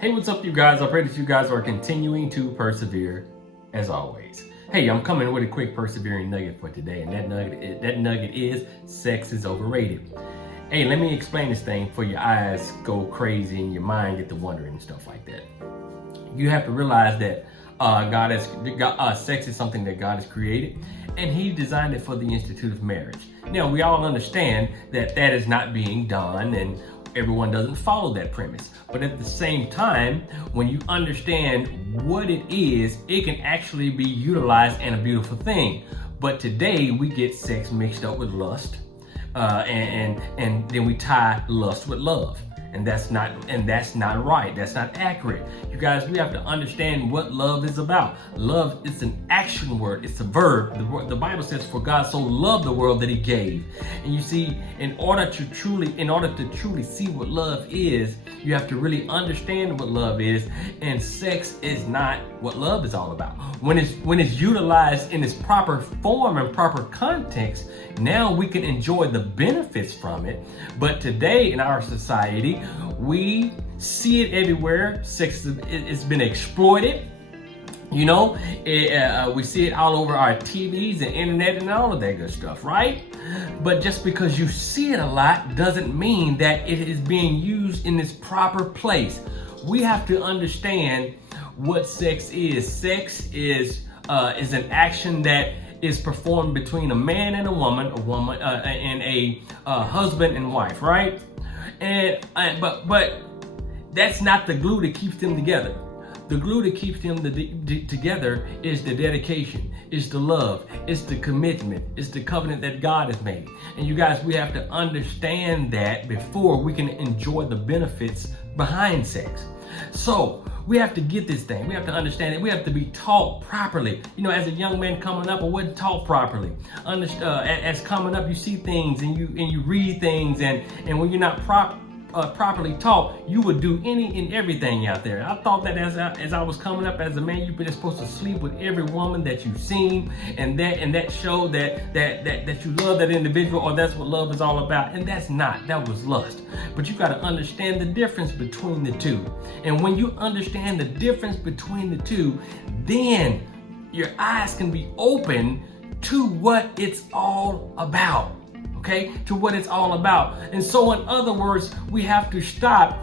Hey, what's up, you guys? I pray that you guys are continuing to persevere as always. Hey, I'm coming with a quick persevering nugget for today, and that nugget is sex is overrated. Hey, let me explain this thing for your eyes go crazy and your mind get to wondering and stuff like that. You have to realize that sex is something that God has created, and He designed it for the institute of marriage. Now, we all understand that that is not being done, and everyone doesn't follow that premise. But at the same time, when you understand what it is, it can actually be utilized in a beautiful thing. But today we get sex mixed up with lust, and then we tie lust with love. And that's not right. That's not accurate. You guys, we have to understand what love is about. Love is an action word. It's a verb. The Bible says, "For God so loved the world that He gave." And you see, in order to truly see what love is, you have to really understand what love is. And sex is not what love is all about. When it's utilized in its proper form and proper context, now we can enjoy the benefits from it. But today in our society, we see it everywhere. Sex it's been exploited. You know, we see it all over our TVs and internet and all of that good stuff, right? But just because you see it a lot doesn't mean that it is being used in its proper place. We have to understand what sex is. Sex is an action that is performed between a man and a woman, and a husband and wife, right? But that's not the glue that keeps them together. The glue that keeps them together is the dedication, is the love, is the commitment, is the covenant that God has made. And you guys, we have to understand that before we can enjoy the benefits behind sex. So we have to get this thing. We have to understand it. We have to be taught properly. You know, as a young man coming up, I wasn't taught properly. As coming up, you see things and you read things, and when you're not properly taught, you would do any and everything out there. I thought that as I was coming up as a man, you're just supposed to sleep with every woman that you've seen, and that showed that you love that individual, or that's what love is all about. And that's not. That was lust. But you got to understand the difference between the two. And when you understand the difference between the two, then your eyes can be open to what it's all about. Okay, to what it's all about. And so in other words, we have to stop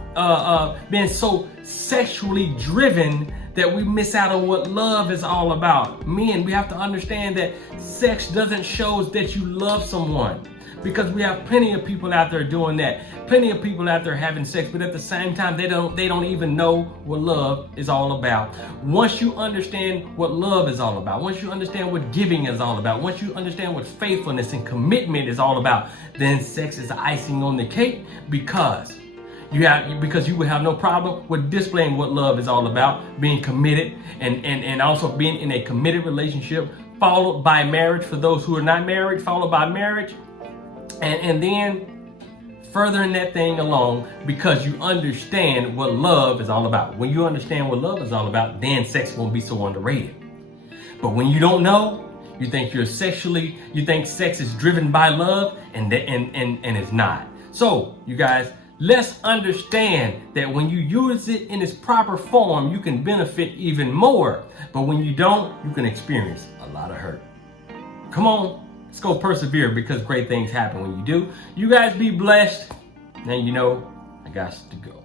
being so sexually driven that we miss out on what love is all about. Men, we have to understand that sex doesn't show that you love someone, because we have plenty of people out there doing that. Plenty of people out there having sex, but at the same time, they don't even know what love is all about. Once you understand what love is all about, once you understand what giving is all about, once you understand what faithfulness and commitment is all about, then sex is icing on the cake, because you will have no problem with displaying what love is all about, being committed, and also being in a committed relationship, followed by marriage for those who are not married, followed by marriage. And then furthering that thing along, because you understand what love is all about. When you understand what love is all about, then sex won't be so underrated. But when you don't know, you think sex is driven by love, and it's not. So, you guys, let's understand that when you use it in its proper form, you can benefit even more. But when you don't, you can experience a lot of hurt. Come on. Let's go persevere, because great things happen when you do. You guys be blessed. Now you know I got to go.